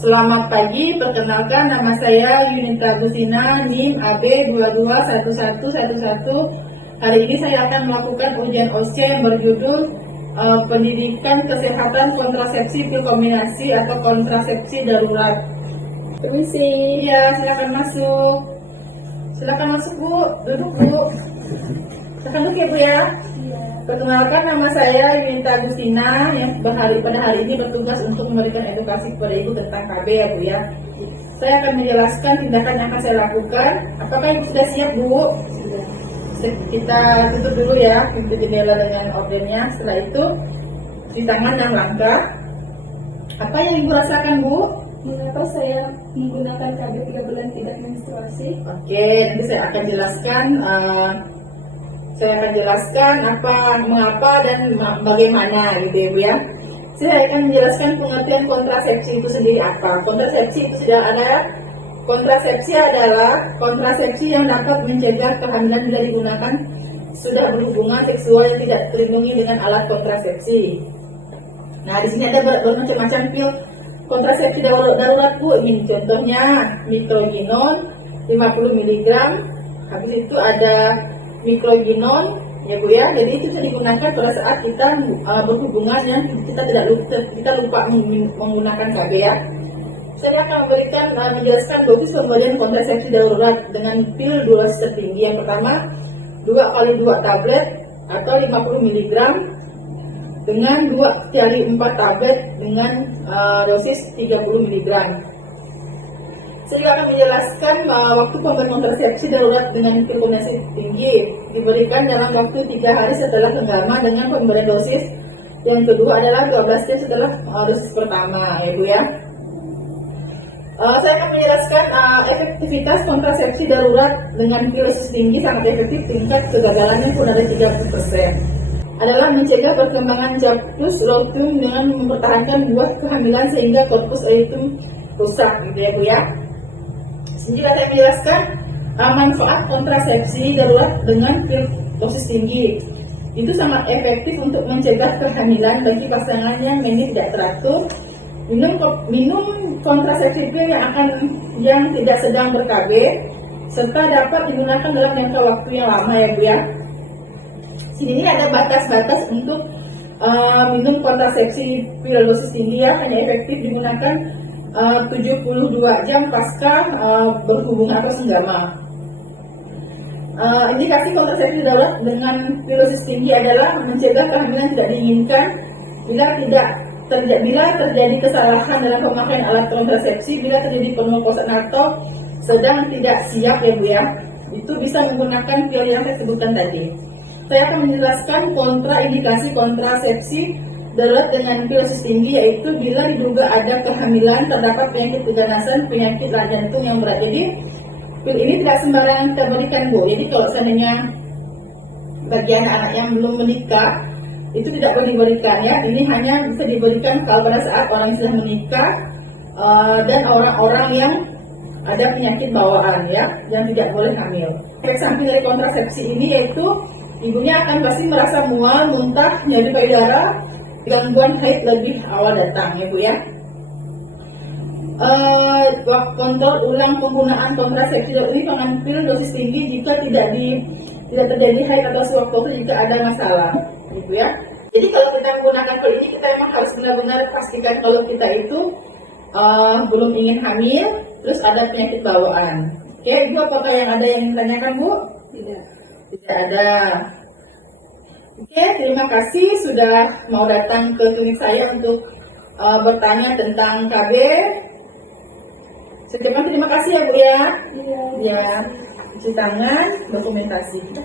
Selamat pagi, perkenalkan nama saya Yunita Agustina, NIM AB 221111. Hari ini saya akan melakukan ujian OC yang berjudul Pendidikan Kesehatan Kontrasepsi Kombinasi atau Kontrasepsi Darurat. Permisi. Iya, silakan masuk. Silakan masuk, Bu. Duduk, Bu. Silakan duduk ya, Bu ya. Perkenalkan nama saya Yunita Agustina yang pada hari ini bertugas untuk memberikan edukasi kepada Ibu tentang KB ya Bu ya. Saya akan menjelaskan tindakan yang akan saya lakukan. Apakah Ibu sudah siap Bu? Sudah. Kita tutup dulu ya pintu jendela dengan ordennya. Setelah itu cuci tangan dan langkah. Apa yang Ibu rasakan Bu? Mengapa saya menggunakan KB 3 bulan tidak menstruasi? Oke, nanti saya akan jelaskan. Mengapa dan bagaimana gitu ya Bu ya. Saya akan menjelaskan pengertian kontrasepsi itu sendiri apa. Kontrasepsi adalah kontrasepsi yang dapat mencegah kehamilan bila digunakan sudah berhubungan seksual yang tidak terlindungi dengan alat kontrasepsi. Nah, di sini ada bermacam-macam pil kontrasepsi darurat Bu. Ini contohnya Microgynon 50 mg. Habis itu ada Microgynon ya Bu ya. Jadi itu bisa digunakan pada saat kita berhubungan yang kita lupa menggunakan KB ya. Saya akan menjelaskan dosis pemberian kontrasepsi darurat dengan pil dosis tertinggi. Yang pertama 2x2 tablet atau 50 mg dengan 2x4 tablet dengan dosis 30 mg. Saya akan menjelaskan waktu pemberian kontrasepsi darurat dengan pil kontrasepsi tinggi diberikan dalam waktu 3 hari setelah genggama dengan pemberian dosis yang kedua adalah 12 jam setelah dosis pertama ya Bu ya. Saya akan menjelaskan efektivitas kontrasepsi darurat dengan pil dosis tinggi sangat efektif, tingkat kegagalannya pun ada 30%. Adalah mencegah perkembangan Jacobus lotum dengan mempertahankan buah kehamilan sehingga korpus oitum rusak gitu ya Bu ya. Sini saya menjelaskan manfaat kontrasepsi darurat dengan pil dosis tinggi. Itu sangat efektif untuk mencegah kehamilan bagi pasangan yang ini tidak teratur. Minum kontrasepsi pil yang tidak sedang ber-KB serta dapat digunakan dalam jangka waktu yang lama ya Bu ya. Sini ada batas-batas untuk minum kontrasepsi pil dosis tinggi ya, hanya efektif digunakan 72 jam pasca berhubungan atau senggama. Indikasi kontrasepsi darurat dengan pil dosis tinggi adalah mencegah kehamilan tidak diinginkan bila terjadi kesalahan dalam pemakaian alat kontrasepsi, bila terjadi pemerkosaan atau sedang tidak siap ya Bu ya. Itu bisa menggunakan pil yang saya sebutkan tadi. Saya akan menjelaskan kontraindikasi kontrasepsi darurat dengan pil dosis tinggi, yaitu bila diduga ada kehamilan, terdapat penyakit keganasan, penyakit jantung yang berat. Jadi pil ini tidak sembarangan kita berikan Bu. Jadi kalau seandainya bagi anak-anak yang belum menikah itu tidak boleh diberikan ya. Ini hanya bisa diberikan kalau pada saat orang yang sudah menikah dan orang-orang yang ada penyakit bawaan ya, yang tidak boleh hamil. Efek samping dari kontrasepsi ini yaitu ibunya akan pasti merasa mual, muntah, nyeri payudara, gangguan haid lebih awal datang ya Bu ya. Kontrol ulang penggunaan kontrasepsi ini pengambil dosis tinggi jika tidak terjadi haid atau sewaktu-waktu jika ada masalah gitu ya. Jadi kalau kita menggunakan pil ini, kita memang harus benar-benar pastikan kalau kita itu belum ingin hamil, terus ada penyakit bawaan. Oke, Ibu, apakah ada yang ditanyakan Bu? Tidak. Tidak ada. Oke, terima kasih sudah mau datang ke klinik saya untuk bertanya tentang KB. Terima kasih ya Bu ya. Iya. Ya, cuci tangan, dokumentasi.